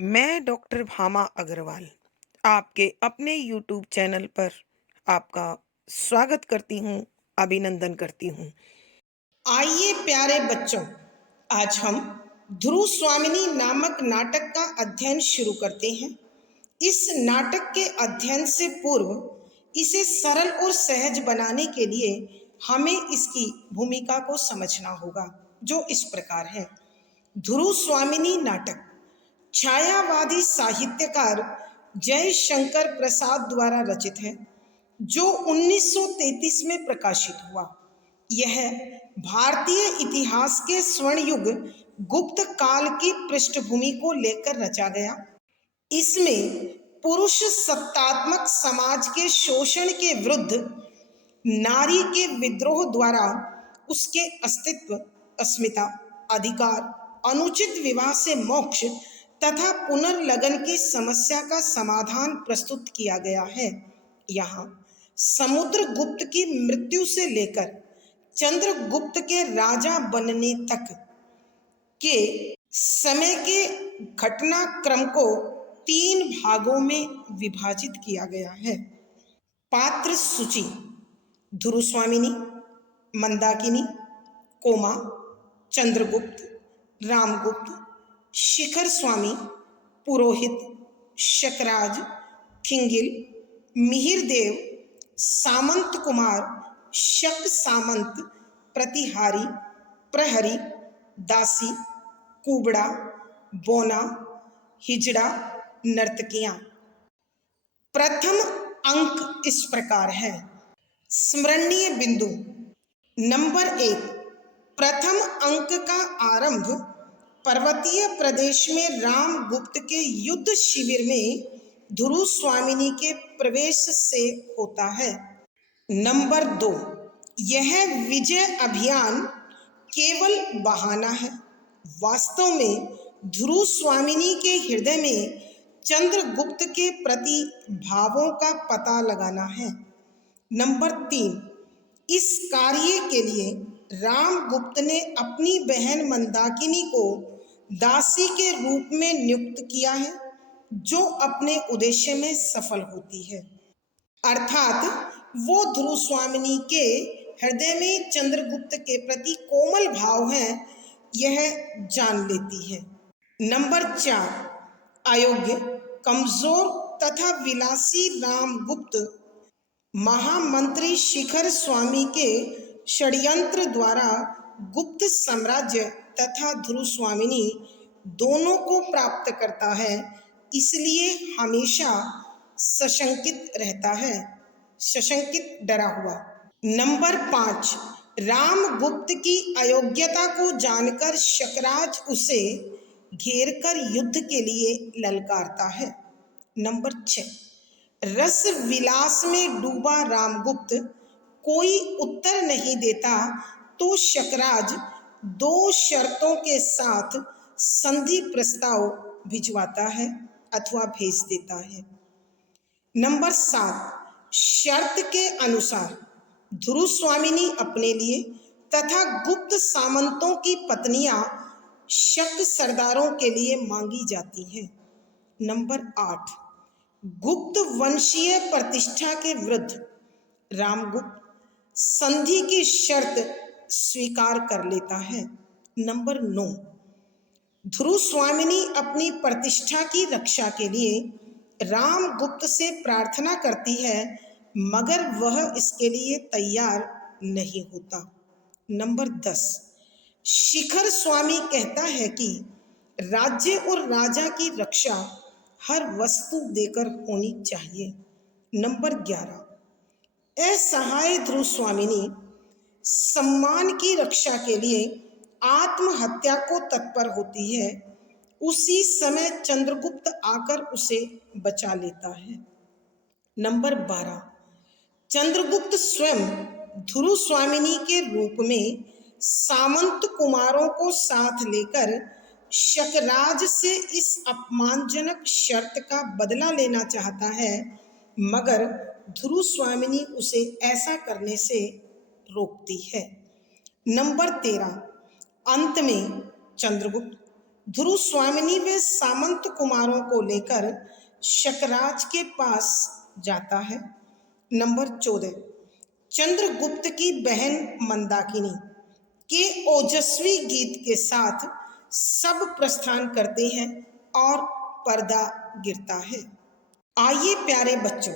मैं डॉक्टर भामा अग्रवाल आपके अपने यूट्यूब चैनल पर आपका स्वागत करती हूँ, अभिनंदन करती हूँ। आइए प्यारे बच्चों, आज हम ध्रुव स्वामिनी नामक नाटक का अध्ययन शुरू करते हैं। इस नाटक के अध्ययन से पूर्व इसे सरल और सहज बनाने के लिए हमें इसकी भूमिका को समझना होगा, जो इस प्रकार है। ध्रुव स्वामिनी नाटक छायावादी साहित्यकार जयशंकर प्रसाद द्वारा रचित है, जो 1933 में प्रकाशित हुआ। यह भारतीय इतिहास के स्वर्ण युग गुप्त काल की पृष्ठभूमि को लेकर रचा गया। इसमें पुरुष सत्तात्मक समाज के शोषण के विरुद्ध नारी के विद्रोह द्वारा उसके अस्तित्व, अस्मिता, अधिकार, अनुचित विवाह से मोक्ष तथा पुनर्लगन की समस्या का समाधान प्रस्तुत किया गया है। यहाँ समुद्रगुप्त की मृत्यु से लेकर चंद्रगुप्त के राजा बनने तक के समय के घटनाक्रम को 3 भागों में विभाजित किया गया है। पात्र सूची: ध्रुव स्वामिनी, मंदाकिनी, कोमा, चंद्रगुप्त, रामगुप्त, शिखर स्वामी, पुरोहित, शकराज, खिंगिल, मिहिरदेव, सामंत कुमार, शक सामंत, प्रतिहारी, प्रहरी, दासी, कुबड़ा, बोना, हिजड़ा, नर्तकियां। प्रथम अंक इस प्रकार है। स्मरणीय बिंदु: नंबर 1, प्रथम अंक का आरंभ पर्वतीय प्रदेश में रामगुप्त के युद्ध शिविर में ध्रुव स्वामिनी के प्रवेश से होता है। नंबर 2, यह विजय अभियान केवल बहाना है। वास्तव में ध्रुव स्वामिनी के हृदय में चंद्रगुप्त के प्रति भावों का पता लगाना है। नंबर 3, इस कार्य के लिए रामगुप्त ने अपनी बहन मंदाकिनी को दासी के रूप में नियुक्त किया है, जो अपने उद्देश्य में सफल होती है, अर्थात वो ध्रुव स्वामिनी के हृदय में चंद्रगुप्त के प्रति कोमल भाव है, यह जान लेती है। नंबर 4, अयोग्य, कमजोर तथा विलासी रामगुप्त महामंत्री शिखर स्वामी के षड्यंत्र द्वारा गुप्त साम्राज्य तथा ध्रुव स्वामिनी दोनों को प्राप्त करता है, इसलिए हमेशा सशंकित रहता है, सशंकित, डरा हुआ। नंबर 5, रामगुप्त की अयोग्यता को जानकर शकराज उसे घेरकर युद्ध के लिए ललकारता है। नंबर 6, रस विलास में डूबा रामगुप्त कोई उत्तर नहीं देता तो शकराज 2 शर्तों के साथ संधि प्रस्ताव भिजवाता है अथवा भेज देता है। नंबर 7, शर्त के अनुसार ध्रुव स्वामिनी अपने लिए तथा गुप्त सामंतों की पत्नियां शक सरदारों के लिए मांगी जाती हैं। नंबर 8, गुप्त वंशीय प्रतिष्ठा के विरुद्ध रामगुप्त संधि की शर्त स्वीकार कर लेता है। नंबर 9, ध्रुव स्वामिनी अपनी प्रतिष्ठा की रक्षा के लिए रामगुप्त से प्रार्थना करती है, मगर वह इसके लिए तैयार नहीं होता। नंबर 10, शिखर स्वामी कहता है कि राज्य और राजा की रक्षा हर वस्तु देकर होनी चाहिए। नंबर 11, असहाय ध्रुव स्वामिनी सम्मान की रक्षा के लिए आत्महत्या को तत्पर होती है। उसी समय चंद्रगुप्त आकर उसे बचा लेता है। नंबर 12, चंद्रगुप्त स्वयं ध्रुव स्वामिनी के रूप में सामंत कुमारों को साथ लेकर शकराज से इस अपमानजनक शर्त का बदला लेना चाहता है, मगर ध्रुव स्वामिनी उसे ऐसा करने से रोकती है। नंबर 13, अंत में चंद्रगुप्त ध्रुव स्वामिनी व सामंत कुमारों को लेकर शकराज के पास जाता है। नंबर 14, चंद्रगुप्त की बहन मंदाकिनी के ओजस्वी गीत के साथ सब प्रस्थान करते हैं और पर्दा गिरता है। आइए प्यारे बच्चों,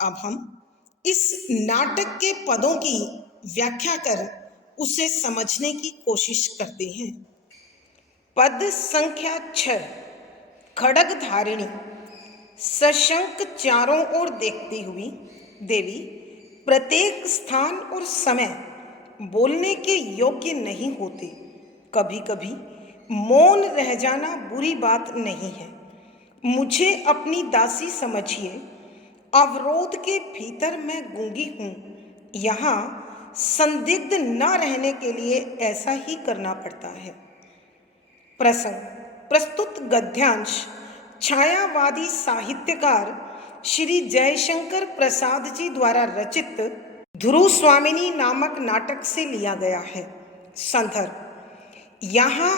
अब हम इस नाटक के पदों की व्याख्या कर उसे समझने की कोशिश करते हैं। पद संख्या 6, खड्ग धारिणी। सशंक चारों ओर देखती हुई देवी प्रत्येक स्थान और समय बोलने के योग्य नहीं होते। कभी कभी मौन रह जाना बुरी बात नहीं है। मुझे अपनी दासी समझिए। अवरोध के भीतर मैं गूंगी हूँ। यहाँ संदिग्ध न रहने के लिए ऐसा ही करना पड़ता है। प्रसंग प्रस्तुत गद्यांश छायावादी साहित्यकार श्री जयशंकर प्रसाद जी द्वारा रचित ध्रुव स्वामिनी नामक नाटक से लिया गया है। संदर्भ, यहाँ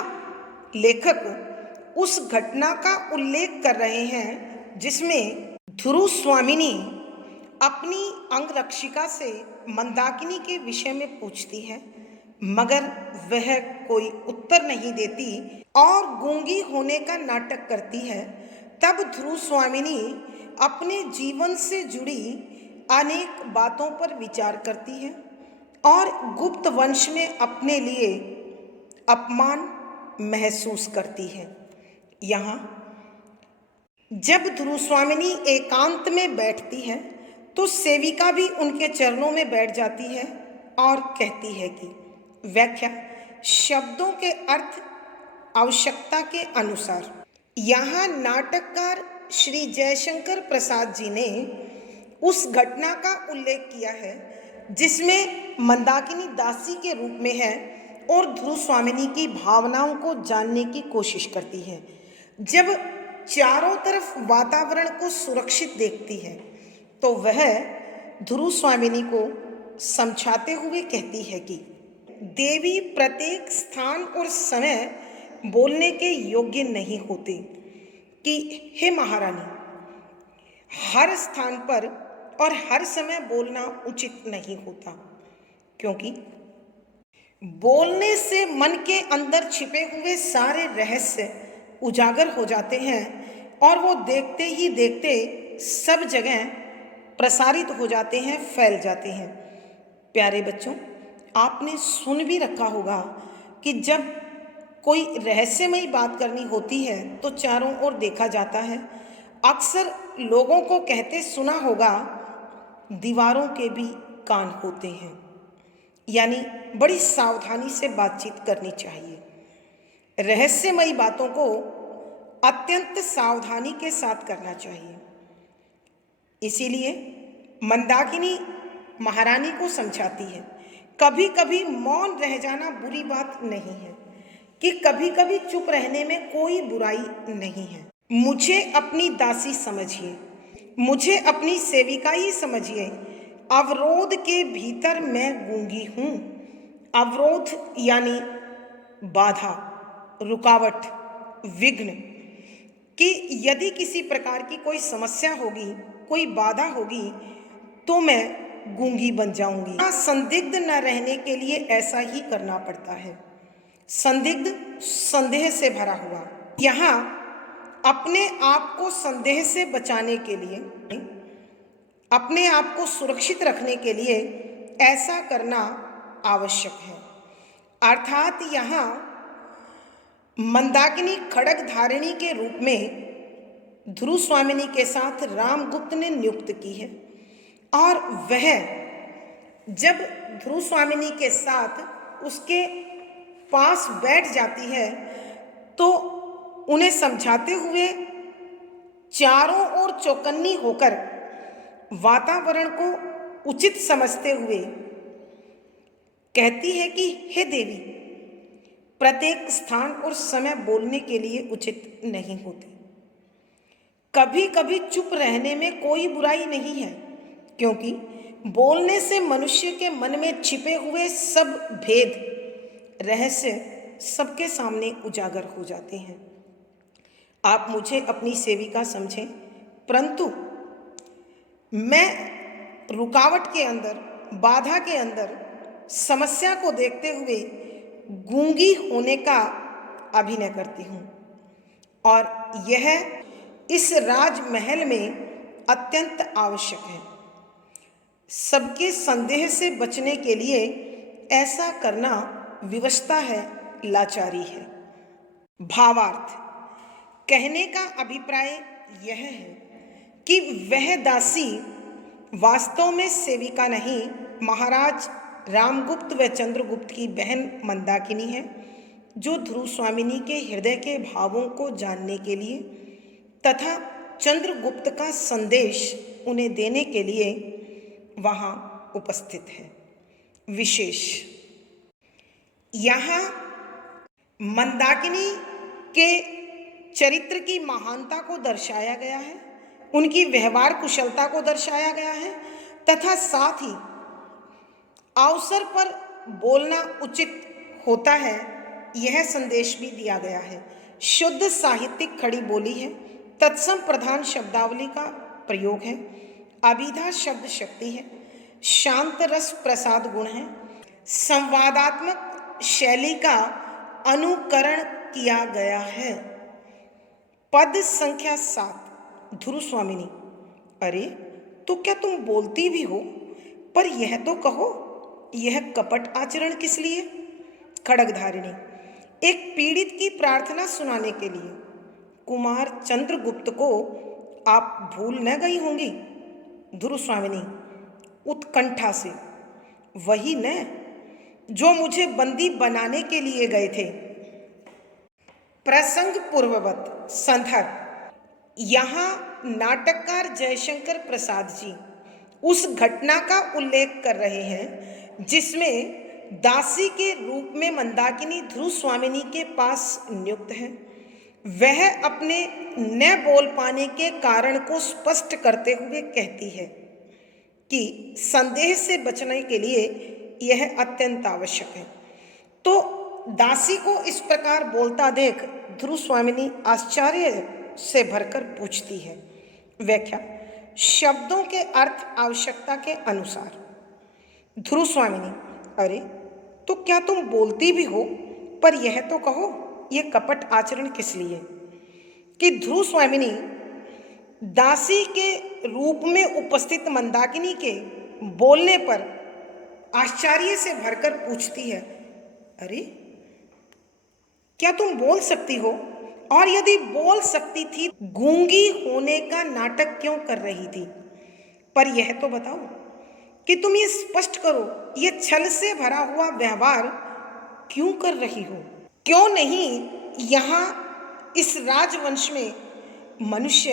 लेखक उस घटना का उल्लेख कर रहे हैं जिसमें ध्रुव स्वामिनी अपनी अंगरक्षिका से मंदाकिनी के विषय में पूछती है, मगर वह कोई उत्तर नहीं देती और गूंगी होने का नाटक करती है। तब ध्रुव स्वामिनी अपने जीवन से जुड़ी अनेक बातों पर विचार करती है और गुप्त वंश में अपने लिए अपमान महसूस करती है। यहाँ जब ध्रुव स्वामिनी एकांत में बैठती है तो सेविका भी उनके चरणों में बैठ जाती है और कहती है कि व्याख्या शब्दों के अर्थ आवश्यकता के अनुसार। यहाँ नाटककार श्री जयशंकर प्रसाद जी ने उस घटना का उल्लेख किया है जिसमें मंदाकिनी दासी के रूप में है और ध्रुव स्वामिनी की भावनाओं को जानने की कोशिश करती है। जब चारों तरफ वातावरण को सुरक्षित देखती है तो वह ध्रुव स्वामिनी को समझाते हुए कहती है कि देवी प्रत्येक स्थान और समय बोलने के योग्य नहीं होते कि हे महारानी, हर स्थान पर और हर समय बोलना उचित नहीं होता, क्योंकि बोलने से मन के अंदर छिपे हुए सारे रहस्य उजागर हो जाते हैं और वो देखते ही देखते सब जगह प्रसारित हो जाते हैं, फैल जाते हैं। प्यारे बच्चों, आपने सुन भी रखा होगा कि जब कोई रहस्यमयी बात करनी होती है तो चारों ओर देखा जाता है। अक्सर लोगों को कहते सुना होगा, दीवारों के भी कान होते हैं, यानी बड़ी सावधानी से बातचीत करनी चाहिए। रहस्यमयी बातों को अत्यंत सावधानी के साथ करना चाहिए। इसीलिए मंदाकिनी महारानी को समझाती है, कभी कभी मौन रह जाना बुरी बात नहीं है, कि कभी कभी चुप रहने में कोई बुराई नहीं है। मुझे अपनी दासी समझिए, मुझे अपनी सेविकाई समझिए। अवरोध के भीतर मैं गूंगी हूँ। अवरोध यानी बाधा, रुकावट, विघ्न, कि यदि किसी प्रकार की कोई समस्या होगी, कोई बाधा होगी तो मैं गूंगी बन जाऊंगी। संदिग्ध न रहने के लिए ऐसा ही करना पड़ता है। संदिग्ध संदेह से भरा हुआ। यहाँ अपने आप को संदेह से बचाने के लिए, अपने आप को सुरक्षित रखने के लिए ऐसा करना आवश्यक है। अर्थात यहाँ मंदाकिनी खड्ग धारिणी के रूप में ध्रुव स्वामिनी के साथ रामगुप्त ने नियुक्त की है और वह जब ध्रुव स्वामिनी के साथ उसके पास बैठ जाती है तो उन्हें समझाते हुए चारों ओर चौकन्नी होकर वातावरण को उचित समझते हुए कहती है कि हे देवी, प्रत्येक स्थान और समय बोलने के लिए उचित नहीं होते। कभी कभी चुप रहने में कोई बुराई नहीं है, क्योंकि बोलने से मनुष्य के मन में छिपे हुए सब भेद, रहस्य सबके सामने उजागर हो जाते हैं। आप मुझे अपनी सेविका समझें, परंतु मैं रुकावट के अंदर, बाधा के अंदर, समस्या को देखते हुए गूंगी होने का अभिनय करती हूँ, और यह इस राजमहल में अत्यंत आवश्यक है। सबके संदेह से बचने के लिए ऐसा करना विवशता है, लाचारी है। भावार्थ: कहने का अभिप्राय यह है कि वह दासी वास्तव में सेविका नहीं, महाराज रामगुप्त व चंद्रगुप्त की बहन मंदाकिनी है, जो ध्रुव स्वामिनी के हृदय के भावों को जानने के लिए तथा चंद्रगुप्त का संदेश उन्हें देने के लिए वहाँ उपस्थित है। विशेष: यहाँ मंदाकिनी के चरित्र की महानता को दर्शाया गया है, उनकी व्यवहार कुशलता को दर्शाया गया है, तथा साथ ही अवसर पर बोलना उचित होता है, यह संदेश भी दिया गया है। शुद्ध साहित्यिक खड़ी बोली है, तत्सम प्रधान शब्दावली का प्रयोग है, अभिधा शब्द शक्ति है, शांत रस प्रसाद गुण है, संवादात्मक शैली का अनुकरण किया गया है। पद संख्या 7। ध्रुव स्वामिनी: अरे तो क्या तुम बोलती भी हो, पर यह तो कहो, यह कपट आचरण किस लिए? खड्गधारिणी: एक पीड़ित की प्रार्थना सुनाने के लिए। कुमार चंद्रगुप्त को आप भूल न गई होंगी। ध्रुव स्वामिनी उत्कंठा से: वही न जो मुझे बंदी बनाने के लिए गए थे। प्रसंग पूर्ववत। संदर्भ: यहाँ नाटककार जयशंकर प्रसाद जी उस घटना का उल्लेख कर रहे हैं जिसमें दासी के रूप में मंदाकिनी ध्रुव स्वामिनी के पास नियुक्त है। वह अपने न बोल पाने के कारण को स्पष्ट करते हुए कहती है कि संदेह से बचने के लिए यह अत्यंत आवश्यक है। तो दासी को इस प्रकार बोलता देख ध्रुव स्वामिनी आश्चर्य से भरकर पूछती है। व्याख्या: शब्दों के अर्थ आवश्यकता के अनुसार। ध्रुव स्वामिनी: अरे तो क्या तुम बोलती भी हो, पर यह तो कहो, यह कपट आचरण किस लिए? कि ध्रुव स्वामिनी दासी के रूप में उपस्थित मंदाकिनी के बोलने पर आश्चर्य से भरकर पूछती है, अरे क्या तुम बोल सकती हो, और यदि बोल सकती थी गूंगी होने का नाटक क्यों कर रही थी? पर यह तो बताओ कि तुम ये स्पष्ट करो, ये छल से भरा हुआ व्यवहार क्यों कर रही हो? क्यों नहीं यहाँ इस राजवंश में मनुष्य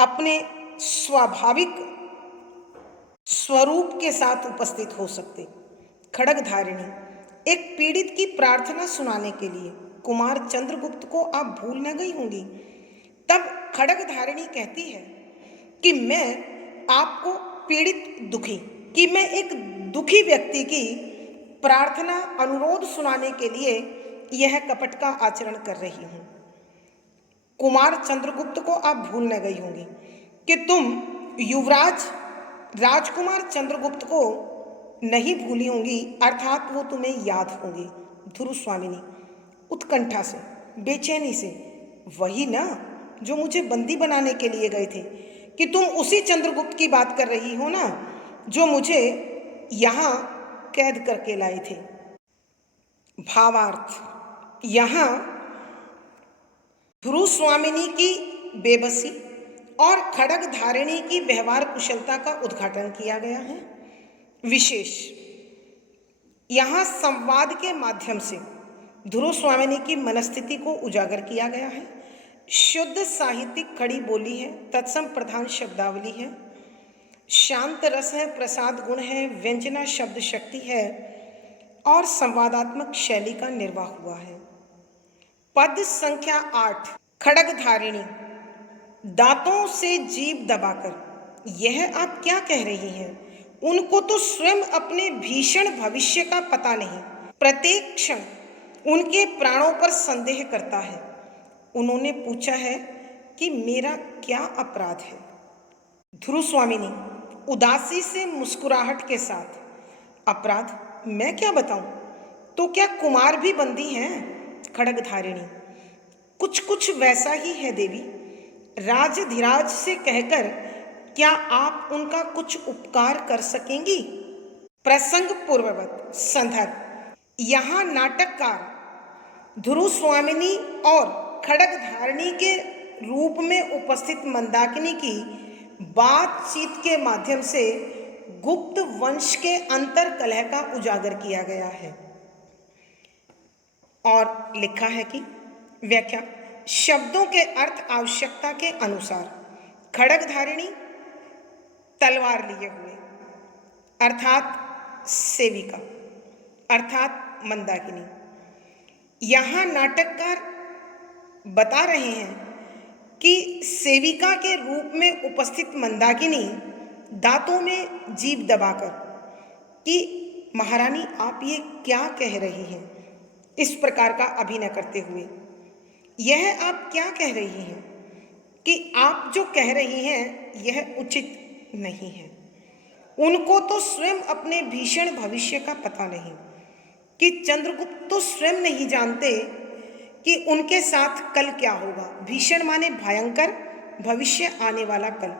अपने स्वाभाविक स्वरूप के साथ उपस्थित हो सकते? खड्गधारिणी: एक पीड़ित की प्रार्थना सुनाने के लिए कुमार चंद्रगुप्त को आप भूल न गई होंगी। तब खड्गधारिणी कहती है कि मैं आपको पीड़ित दुखी, कि मैं एक दुखी व्यक्ति की प्रार्थना अनुरोध सुनाने के लिए यह कपट का आचरण कर रही हूँ। कुमार चंद्रगुप्त को आप भूल न गई होंगी कि तुम युवराज राजकुमार चंद्रगुप्त को नहीं भूली होंगी, अर्थात वो तुम्हें याद होंगे। ध्रुव स्वामिनी उत्कंठा से, बेचैनी से: वही ना जो मुझे बंदी बनाने के लिए गए थे? कि तुम उसी चंद्रगुप्त की बात कर रही हो ना, जो मुझे यहाँ कैद करके लाए थे। भावार्थ: यहाँ ध्रुव स्वामिनी की बेबसी और खड्गधारिणी की व्यवहार कुशलता का उद्घाटन किया गया है। विशेष: यहाँ संवाद के माध्यम से ध्रुव स्वामिनी की मनस्थिति को उजागर किया गया है। शुद्ध साहित्यिक खड़ी बोली है, तत्सम प्रधान शब्दावली है, शांत रस है, प्रसाद गुण है, व्यंजना शब्द शक्ति है और संवादात्मक शैली का निर्वाह हुआ है। पद संख्या 8। खड्गधारिणी दांतों से जीभ दबाकर: यह आप क्या कह रही हैं? उनको तो स्वयं अपने भीषण भविष्य का पता नहीं। प्रत्येक क्षण उनके प्राणों पर संदेह करता है। उन्होंने पूछा है कि मेरा क्या अपराध है। ध्रुव स्वामिनी उदासी से मुस्कुराहट के साथ, अपराध मैं क्या बताऊं, तो क्या कुमार भी बंदी हैं? खड्गधारिणी कुछ कुछ वैसा ही है देवी। राजधिराज से कहकर क्या आप उनका कुछ उपकार कर सकेंगी? प्रसंग पूर्ववत संदर्भ, यहाँ नाटककार ध्रुव स्वामिनी और खड्गधारिणी के रूप में उपस्थित मंदाकिनी की बातचीत के माध्यम से गुप्त वंश के अंतर कलह का उजागर किया गया है। और लिखा है कि व्याख्या, शब्दों के अर्थ आवश्यकता के अनुसार। खड्गधारिणी तलवार लिए हुए अर्थात सेविका अर्थात मंदाकिनी। यहाँ नाटककार बता रहे हैं कि सेविका के रूप में उपस्थित मंदाकिनी दांतों में जीभ दबाकर कि महारानी आप ये क्या कह रही हैं, इस प्रकार का अभिनय करते हुए, यह आप क्या कह रही हैं कि आप जो कह रही हैं यह उचित नहीं है। उनको तो स्वयं अपने भीषण भविष्य का पता नहीं, कि चंद्रगुप्त तो स्वयं नहीं जानते कि उनके साथ कल क्या होगा। भीषण माने भयंकर, भविष्य आने वाला कल,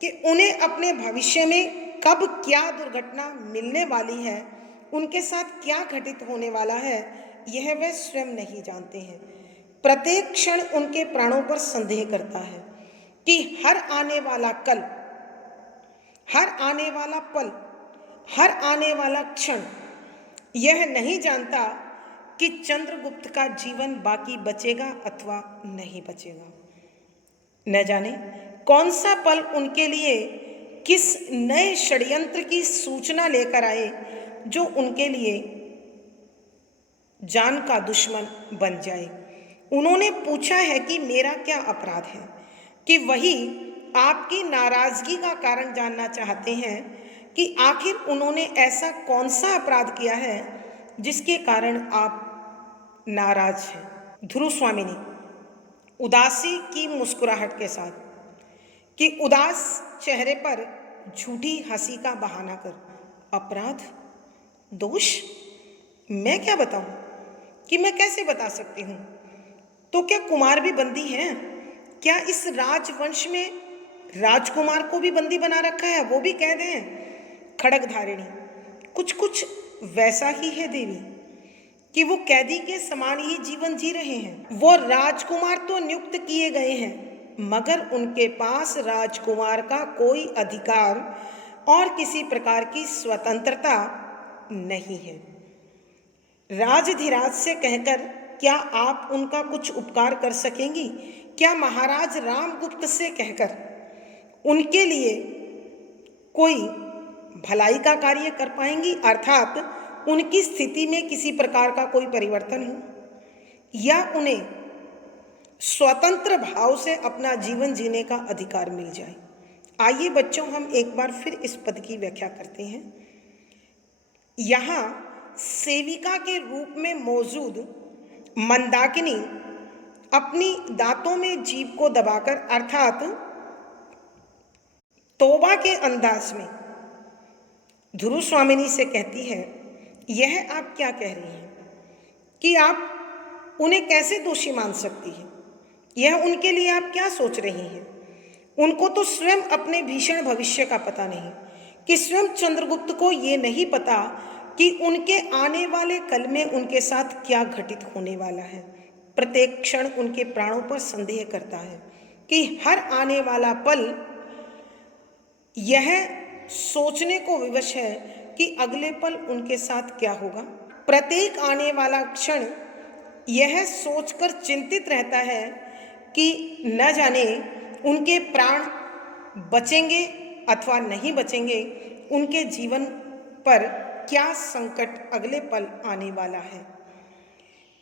कि उन्हें अपने भविष्य में कब क्या दुर्घटना मिलने वाली है, उनके साथ क्या घटित होने वाला है, यह वे स्वयं नहीं जानते हैं। प्रत्येक क्षण उनके प्राणों पर संदेह करता है कि हर आने वाला कल, हर आने वाला पल, हर आने वाला क्षण यह नहीं जानता कि चंद्रगुप्त का जीवन बाकी बचेगा अथवा नहीं बचेगा। न जाने कौन सा पल उनके लिए किस नए षड्यंत्र की सूचना लेकर आए जो उनके लिए जान का दुश्मन बन जाए। उन्होंने पूछा है कि मेरा क्या अपराध है, कि वही आपकी नाराजगी का कारण जानना चाहते हैं कि आखिर उन्होंने ऐसा कौन सा अपराध किया है जिसके कारण आप नाराज हैं। ध्रुव स्वामिनी उदासी की मुस्कुराहट के साथ, कि उदास चेहरे पर झूठी हंसी का बहाना कर, अपराध, दोष मैं क्या बताऊं, कि मैं कैसे बता सकती हूं। तो क्या कुमार भी बंदी हैं? क्या इस राजवंश में राजकुमार को भी बंदी बना रखा है, वो भी कैद हैं? खड्गधारिणी कुछ कुछ वैसा ही है देवी, कि वो कैदी के समान ही जीवन जी रहे हैं। वो राजकुमार तो नियुक्त किए गए हैं, मगर उनके पास राजकुमार का कोई अधिकार और किसी प्रकार की स्वतंत्रता नहीं है। राजधिराज से कहकर क्या आप उनका कुछ उपकार कर सकेंगी? क्या महाराज रामगुप्त से कहकर उनके लिए कोई भलाई का कार्य कर पाएंगी, अर्थात उनकी स्थिति में किसी प्रकार का कोई परिवर्तन हो, या उन्हें स्वतंत्र भाव से अपना जीवन जीने का अधिकार मिल जाए। आइए बच्चों, हम एक बार फिर इस पद की व्याख्या करते हैं। यहाँ सेविका के रूप में मौजूद मंदाकिनी अपनी दांतों में जीभ को दबाकर अर्थात तौबा के अंदाज में ध्रुव स्वामिनी से कहती है, यह आप क्या कह रही हैं, कि आप उन्हें कैसे दोषी मान सकती हैं? यह उनके लिए आप क्या सोच रही हैं? उनको तो स्वयं अपने भीषण भविष्य का पता नहीं, कि स्वयं चंद्रगुप्त को ये नहीं पता कि उनके आने वाले कल में उनके साथ क्या घटित होने वाला है। प्रत्येक क्षण उनके प्राणों पर संदेह करता है कि हर आने वाला पल यह सोचने को विवश है कि अगले पल उनके साथ क्या होगा। प्रत्येक आने वाला क्षण यह सोचकर चिंतित रहता है कि न जाने उनके प्राण बचेंगे अथवा नहीं बचेंगे, उनके जीवन पर क्या संकट अगले पल आने वाला है।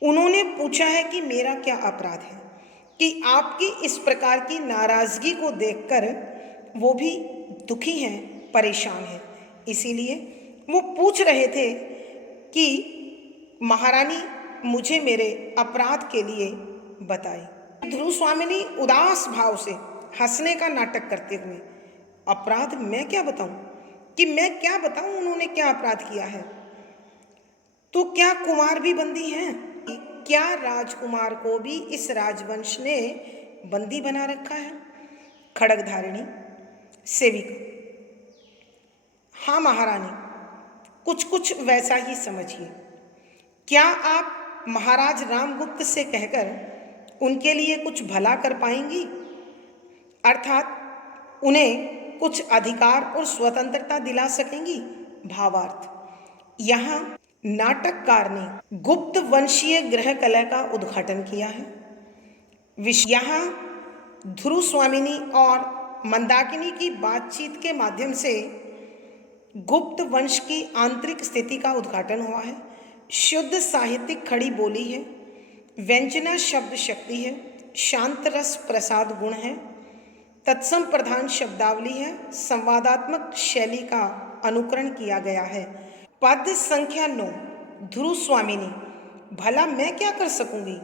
उन्होंने पूछा है कि मेरा क्या अपराध है, कि आपकी इस प्रकार की नाराजगी को देखकर वो भी दुखी हैं, परेशान हैं। इसीलिए वो पूछ रहे थे कि महारानी मुझे मेरे अपराध के लिए बताए। ध्रुव स्वामिनी उदास भाव से हंसने का नाटक करते हुए, अपराध मैं क्या बताऊं, कि मैं क्या बताऊं उन्होंने क्या अपराध किया है। तो क्या कुमार भी बंदी हैं? क्या राजकुमार को भी इस राजवंश ने बंदी बना रखा है? खड़गधारिणी सेविका, हाँ महारानी, कुछ कुछ वैसा ही समझिए। क्या आप महाराज रामगुप्त से कहकर उनके लिए कुछ भला कर पाएंगी, अर्थात उन्हें कुछ अधिकार और स्वतंत्रता दिला सकेंगी? भावार्थ, यहाँ नाटककार ने गुप्त वंशीय ग्रह कला का उद्घाटन किया है। यहाँ ध्रुव स्वामिनी और मंदाकिनी की बातचीत के माध्यम से गुप्त वंश की आंतरिक स्थिति का उद्घाटन हुआ है। शुद्ध साहित्यिक खड़ी बोली है, व्यंजना शब्द शक्ति है, शांत रस प्रसाद गुण है, तत्सम प्रधान शब्दावली है, संवादात्मक शैली का अनुकरण किया गया है। पद संख्या 9, ध्रुव स्वामिनी, भला मैं क्या कर सकूंगी,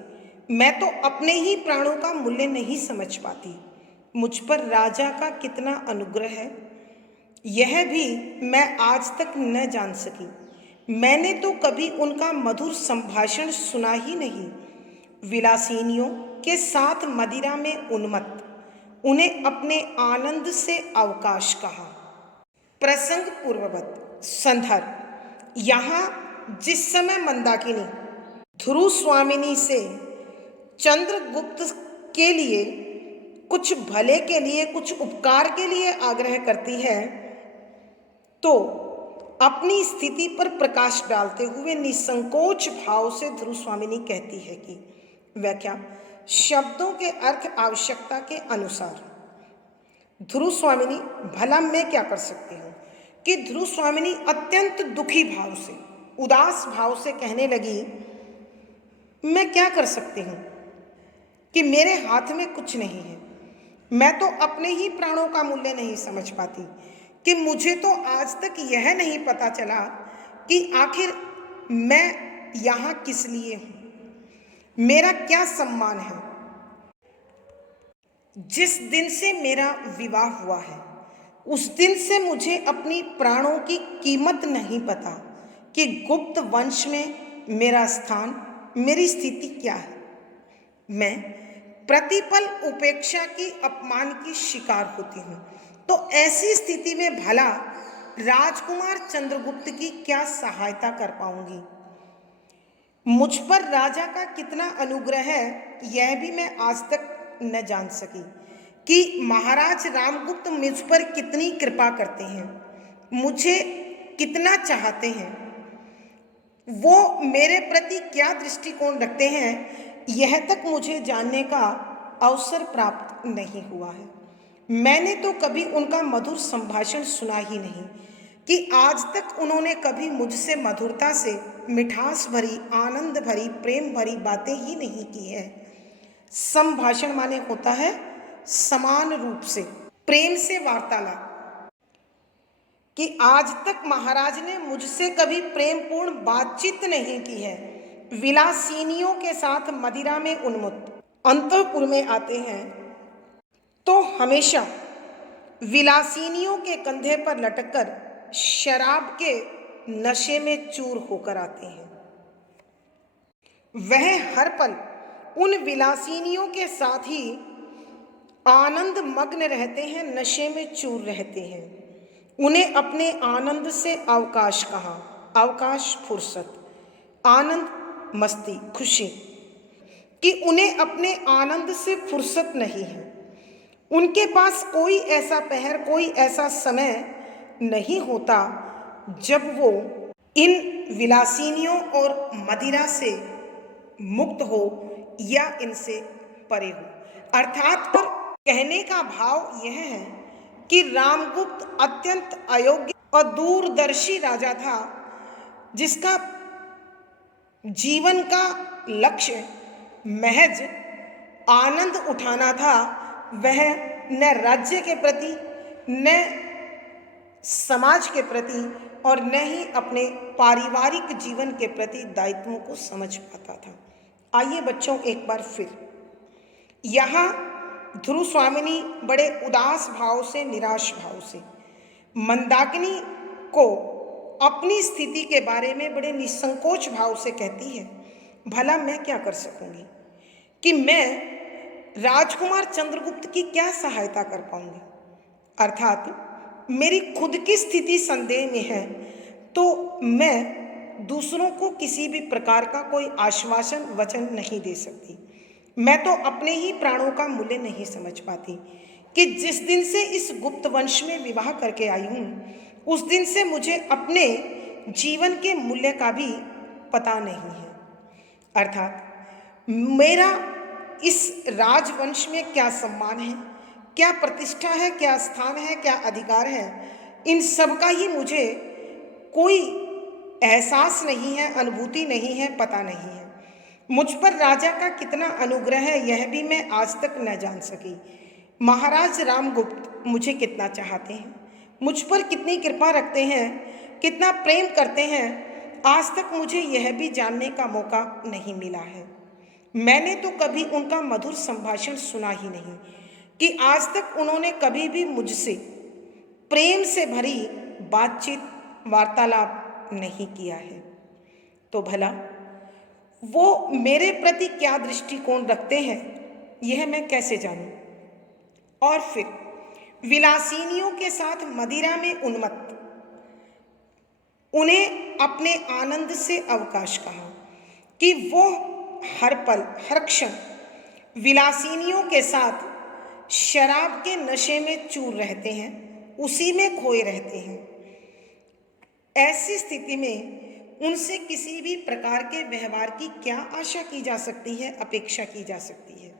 मैं तो अपने ही प्राणों का मूल्य नहीं समझ पाती। मुझ पर राजा का कितना अनुग्रह है, यह भी मैं आज तक न जान सकी। मैंने तो कभी उनका मधुर संभाषण सुना ही नहीं। विलासिनियों के साथ मदिरा में उन्मत्त, उन्हें अपने आनंद से अवकाश कहा। प्रसंग पूर्ववत संदर्भ, यहाँ जिस समय मंदाकिनी ध्रुव स्वामिनी से चंद्रगुप्त के लिए कुछ भले के लिए, कुछ उपकार के लिए आग्रह करती है, तो अपनी स्थिति पर प्रकाश डालते हुए निसंकोच भाव से ध्रुव स्वामिनी कहती है कि व्याख्या, शब्दों के अर्थ आवश्यकता के अनुसार। ध्रुव स्वामिनी, भला मैं क्या कर सकती हूँ, कि ध्रुव स्वामिनी अत्यंत दुखी भाव से, उदास भाव से कहने लगी, मैं क्या कर सकती हूँ कि मेरे हाथ में कुछ नहीं है। मैं तो अपने ही प्राणों का मूल्य नहीं समझ पाती, कि मुझे तो आज तक यह नहीं पता चला कि आखिर मैं यहाँ किस लिए हूँ, मेरा क्या सम्मान है। जिस दिन से मेरा विवाह हुआ है, उस दिन से मुझे अपनी प्राणों की कीमत नहीं पता कि गुप्त वंश में मेरा स्थान, मेरी स्थिति क्या है। मैं प्रतिपल उपेक्षा की, अपमान की शिकार होती हूँ। तो ऐसी स्थिति में भला राजकुमार चंद्रगुप्त की क्या सहायता कर पाऊंगी। मुझ पर राजा का कितना अनुग्रह है, यह भी मैं आज तक न जान सकी, कि महाराज रामगुप्त मुझ पर कितनी कृपा करते हैं, मुझे कितना चाहते हैं, वो मेरे प्रति क्या दृष्टिकोण रखते हैं, यह तक मुझे जानने का अवसर प्राप्त नहीं हुआ है। मैंने तो कभी उनका मधुर संभाषण सुना ही नहीं, कि आज तक उन्होंने कभी मुझसे मधुरता से, मिठास भरी, आनंद भरी, प्रेम भरी बातें ही नहीं की है। संभाषण माने होता है समान रूप से, प्रेम से वार्तालाप, कि आज तक महाराज ने मुझसे कभी प्रेमपूर्ण बातचीत नहीं की है। विलासिनियों के साथ मदिरा में उन्मत्त अंतःपुर में आते हैं तो हमेशा विलासिनियों के कंधे पर लटककर शराब के नशे में चूर होकर आते हैं। वह हर पल उन विलासिनियों के साथ ही आनंद मग्न रहते हैं, नशे में चूर रहते हैं। उन्हें अपने आनंद से अवकाश कहा, अवकाश फुर्सत, आनंद मस्ती खुशी, कि उन्हें अपने आनंद से फुर्सत नहीं है। उनके पास कोई ऐसा पहर, कोई ऐसा समय नहीं होता जब वो इन विलासिनियों और मदिरा से मुक्त हो या इनसे परे हो। अर्थात पर कहने का भाव यह है कि रामगुप्त अत्यंत अयोग्य और दूरदर्शी राजा था, जिसका जीवन का लक्ष्य महज आनंद उठाना था। वह न राज्य के प्रति, न समाज के प्रति और न ही अपने पारिवारिक जीवन के प्रति दायित्वों को समझ पाता था। आइए बच्चों, एक बार फिर यहाँ ध्रुव स्वामिनी बड़े उदास भाव से, निराश भाव से मंदाकिनी को अपनी स्थिति के बारे में बड़े निसंकोच भाव से कहती है, भला मैं क्या कर सकूंगी कि मैं राजकुमार चंद्रगुप्त की क्या सहायता कर पाऊंगी। अर्थात मेरी खुद की स्थिति संदेह में है तो मैं दूसरों को किसी भी प्रकार का कोई आश्वासन वचन नहीं दे सकती। मैं तो अपने ही प्राणों का मूल्य नहीं समझ पाती कि जिस दिन से इस गुप्त वंश में विवाह करके आई हूँ उस दिन से मुझे अपने जीवन के मूल्य का भी पता नहीं है। अर्थात मेरा इस राजवंश में क्या सम्मान है, क्या प्रतिष्ठा है, क्या स्थान है, क्या अधिकार है, इन सब का ही मुझे कोई एहसास नहीं है, अनुभूति नहीं है, पता नहीं है। मुझ पर राजा का कितना अनुग्रह है यह भी मैं आज तक न जान सकी। महाराज रामगुप्त मुझे कितना चाहते हैं, मुझ पर कितनी कृपा रखते हैं, कितना प्रेम करते हैं, आज तक मुझे यह भी जानने का मौका नहीं मिला है। मैंने तो कभी उनका मधुर संभाषण सुना ही नहीं कि आज तक उन्होंने कभी भी मुझसे प्रेम से भरी बातचीत, वार्तालाप नहीं किया है। तो भला वो मेरे प्रति क्या दृष्टिकोण रखते हैं यह मैं कैसे जानूं। और फिर विलासिनियों के साथ मदिरा में उन्मत्त उन्हें अपने आनंद से अवकाश कहा कि वो हर पल हर क्षण विलासिनियों के साथ शराब के नशे में चूर रहते हैं, उसी में खोए रहते हैं। ऐसी स्थिति में उनसे किसी भी प्रकार के व्यवहार की क्या आशा की जा सकती है, अपेक्षा की जा सकती है।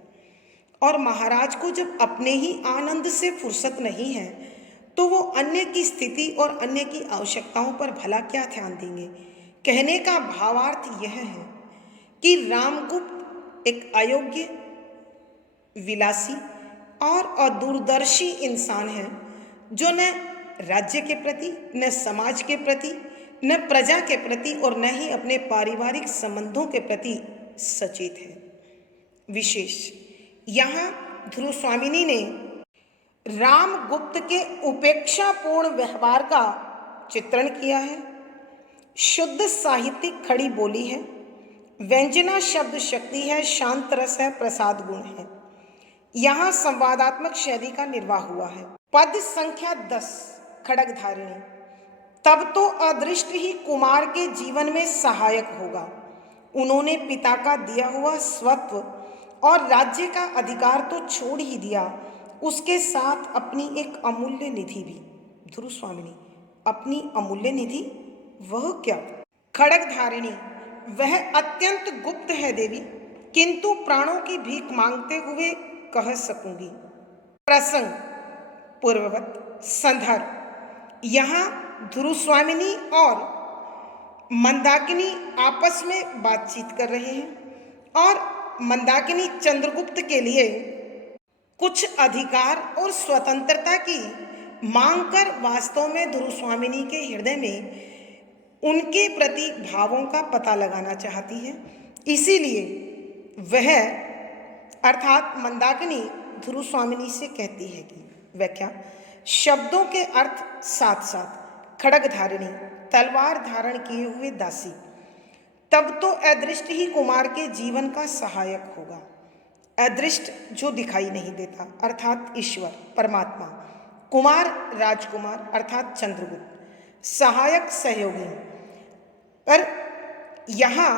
और महाराज को जब अपने ही आनंद से फुर्सत नहीं है तो वो अन्य की स्थिति और अन्य की आवश्यकताओं पर भला क्या ध्यान देंगे। कहने का भावार्थ यह है कि रामगुप्त एक अयोग्य, विलासी और अदूरदर्शी इंसान है जो न राज्य के प्रति, न समाज के प्रति, न प्रजा के प्रति और न ही अपने पारिवारिक संबंधों के प्रति सचेत है। विशेष यहाँ ध्रुव स्वामिनी ने रामगुप्त के उपेक्षापूर्ण व्यवहार का चित्रण किया है। शुद्ध साहित्यिक खड़ी बोली है, व्यंजना शब्द शक्ति है, शांत रस है, प्रसाद गुण है। यहाँ संवादात्मक शैली का निर्वाह हुआ है। पद संख्या 10 खड्गधारिणी। तब तो अदृष्ट ही कुमार के जीवन में सहायक होगा। उन्होंने पिता का दिया हुआ स्वत्व और राज्य का अधिकार तो छोड़ ही दिया, उसके साथ अपनी एक अमूल्य निधि भी। ध्रुव स्वामिनी, अपनी अमूल्य निधि? वह क्या? खड्गधारिणी, वह अत्यंत गुप्त है देवी, किंतु प्राणों की भीख मांगते हुए कह सकूंगी। प्रसंग पूर्ववत संदर्भ। यहाँ ध्रुव स्वामिनी और मंदाकिनी आपस में बातचीत कर रहे हैं और मंदाकिनी चंद्रगुप्त के लिए कुछ अधिकार और स्वतंत्रता की मांग कर वास्तव में ध्रुव स्वामिनी के हृदय में उनके प्रति भावों का पता लगाना चाहती है। इसीलिए वह अर्थात मंदाकिनी ध्रुव स्वामिनी से कहती है कि वह क्या, शब्दों के अर्थ साथ साथ खड्गधारिणी, तलवार धारण किए हुए दासी। तब तो अदृष्ट ही कुमार के जीवन का सहायक होगा। अदृष्ट जो दिखाई नहीं देता अर्थात ईश्वर, परमात्मा। कुमार राजकुमार अर्थात चंद्रगुप्त, सहायक, सहयोगी। पर यहाँ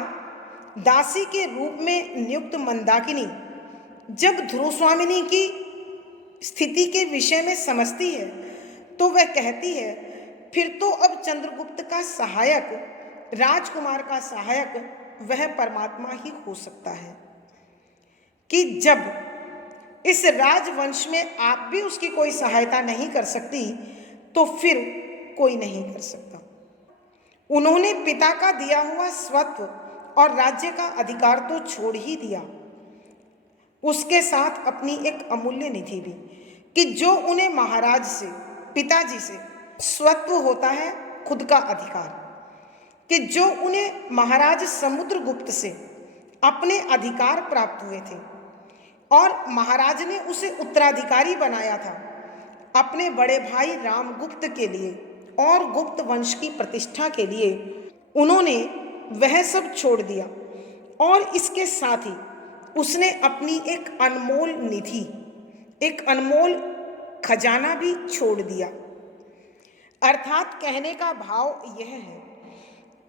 दासी के रूप में नियुक्त मंदाकिनी जब ध्रुव स्वामिनी की स्थिति के विषय में समझती है तो वह कहती है, फिर तो अब चंद्रगुप्त का सहायक, राजकुमार का सहायक वह परमात्मा ही हो सकता है कि जब इस राजवंश में आप भी उसकी कोई सहायता नहीं कर सकती तो फिर कोई नहीं कर सकता। उन्होंने पिता का दिया हुआ स्वत्व और राज्य का अधिकार तो छोड़ ही दिया, उसके साथ अपनी एक अमूल्य निधि भी, कि जो उन्हें महाराज से, पिताजी से स्वत्व होता है खुद का अधिकार, कि जो उन्हें महाराज समुद्रगुप्त से अपने अधिकार प्राप्त हुए थे और महाराज ने उसे उत्तराधिकारी बनाया था अपने बड़े भाई रामगुप्त के लिए और गुप्त वंश की प्रतिष्ठा के लिए, उन्होंने वह सब छोड़ दिया और इसके साथ ही उसने अपनी एक अनमोल निधि, एक अनमोल खजाना भी छोड़ दिया। अर्थात कहने का भाव यह है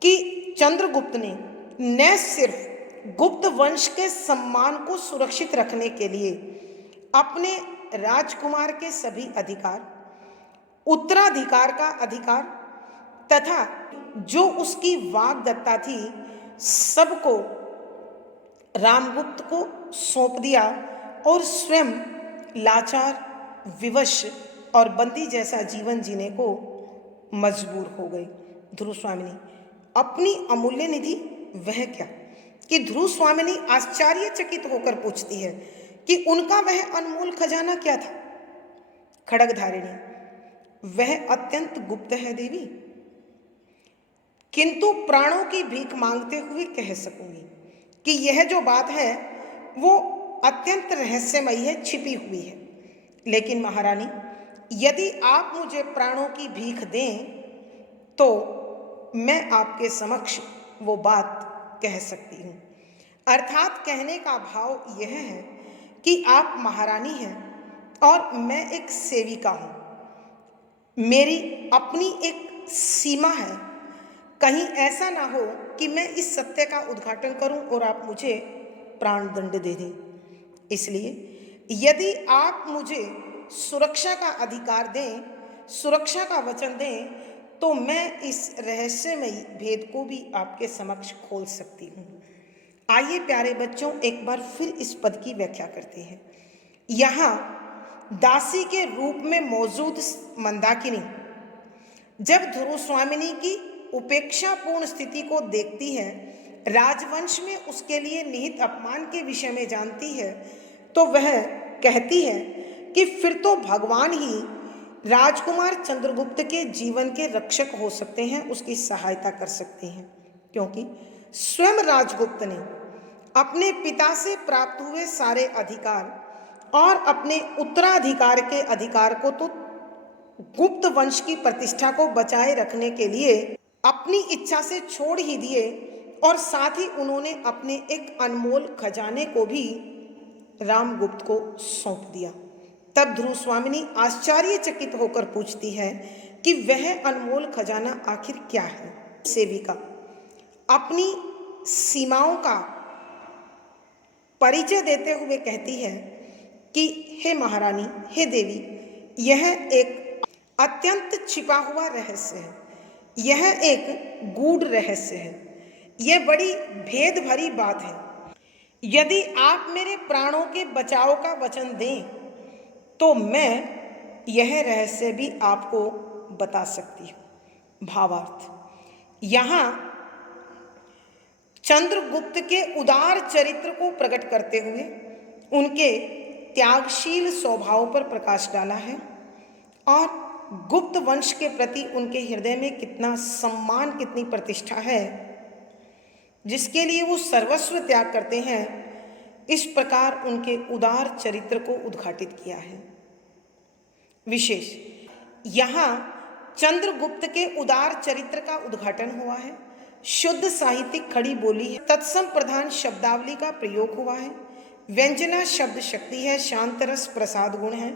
कि चंद्रगुप्त ने न सिर्फ गुप्त वंश के सम्मान को सुरक्षित रखने के लिए अपने राजकुमार के सभी अधिकार, उत्तराधिकार का अधिकार तथा जो उसकी वाग्दत्ता थी सबको रामगुप्त को सौंप दिया और स्वयं लाचार, विवश और बंदी जैसा जीवन जीने को मजबूर हो गई। ध्रुव स्वामिनी अपनी अमूल्य निधि वह क्या, कि ध्रुव स्वामिनी आश्चर्यचकित होकर पूछती है कि उनका वह अनमोल खजाना क्या था। खड्गधारिणी वह अत्यंत गुप्त है देवी, किंतु प्राणों की भीख मांगते हुए कह सकूंगी कि यह जो बात है वो अत्यंत रहस्यमयी है, छिपी हुई है। लेकिन महारानी, यदि आप मुझे प्राणों की भीख दें तो मैं आपके समक्ष वो बात कह सकती हूँ। अर्थात कहने का भाव यह है कि आप महारानी हैं और मैं एक सेविका हूँ। मेरी अपनी एक सीमा है, कहीं ऐसा ना हो कि मैं इस सत्य का उद्घाटन करूं और आप मुझे प्राण दंड दे दें। इसलिए यदि आप मुझे सुरक्षा का अधिकार दें, सुरक्षा का वचन दें, तो मैं इस रहस्यमयी भेद को भी आपके समक्ष खोल सकती हूँ। आइए प्यारे बच्चों, एक बार फिर इस पद की व्याख्या करते हैं। यहाँ दासी के रूप में मौजूद मंदाकिनी जब ध्रुव स्वामिनी की उपेक्षापूर्ण स्थिति को देखती है, राजवंश में उसके लिए निहित अपमान के विषय में जानती है, तो वह कहती है कि फिर तो भगवान ही राजकुमार चंद्रगुप्त के जीवन के रक्षक हो सकते हैं, उसकी सहायता कर सकते हैं, क्योंकि स्वयं राजगुप्त ने अपने पिता से प्राप्त हुए सारे अधिकार और अपने उत्तराधिकार के अधिकार को तो गुप्त वंश की प्रतिष्ठा को बचाए रखने के लिए अपनी इच्छा से छोड़ ही दिए और साथ ही उन्होंने अपने एक अनमोल खजाने को भी रामगुप्त को सौंप दिया। तब ध्रुव स्वामिनी आश्चर्यचकित होकर पूछती है कि वह अनमोल खजाना आखिर क्या है। सेविका अपनी सीमाओं का परिचय देते हुए कहती है कि हे महारानी, हे देवी, यह एक अत्यंत छिपा हुआ रहस्य है, यह एक गूढ़ रहस्य है, यह बड़ी भेद भरी बात है। यदि आप मेरे प्राणों के बचाव का वचन दें तो मैं यह रहस्य भी आपको बता सकती हूँ। भावार्थ, यहाँ चंद्रगुप्त के उदार चरित्र को प्रकट करते हुए उनके त्यागशील स्वभाव पर प्रकाश डाला है और गुप्त वंश के प्रति उनके हृदय में कितना सम्मान, कितनी प्रतिष्ठा है, जिसके लिए वो सर्वस्व त्याग करते हैं। इस प्रकार उनके उदार चरित्र को उद्घाटित किया है। विशेष यहाँ चंद्रगुप्त के उदार चरित्र का उद्घाटन हुआ है, शुद्ध साहित्यिक खड़ी बोली है, तत्सम प्रधान शब्दावली का प्रयोग हुआ है, व्यंजना शब्द शक्ति है, शांत रस प्रसाद गुण है,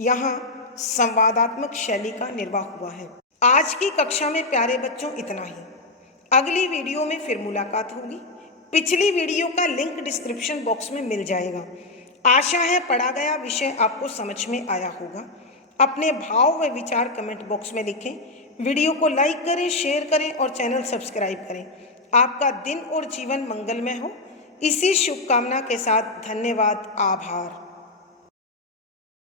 यहाँ संवादात्मक शैली का निर्वाह हुआ है। आज की कक्षा में प्यारे बच्चों इतना ही। अगली वीडियो में फिर मुलाकात होगी। पिछली वीडियो का लिंक डिस्क्रिप्शन बॉक्स में मिल जाएगा। आशा है पढ़ा गया विषय आपको समझ में आया होगा। अपने भाव व विचार कमेंट बॉक्स में लिखें। वीडियो को लाइक करें, शेयर करें और चैनल सब्सक्राइब करें। आपका दिन और जीवन मंगलमय हो, इसी शुभकामना के साथ धन्यवाद, आभार।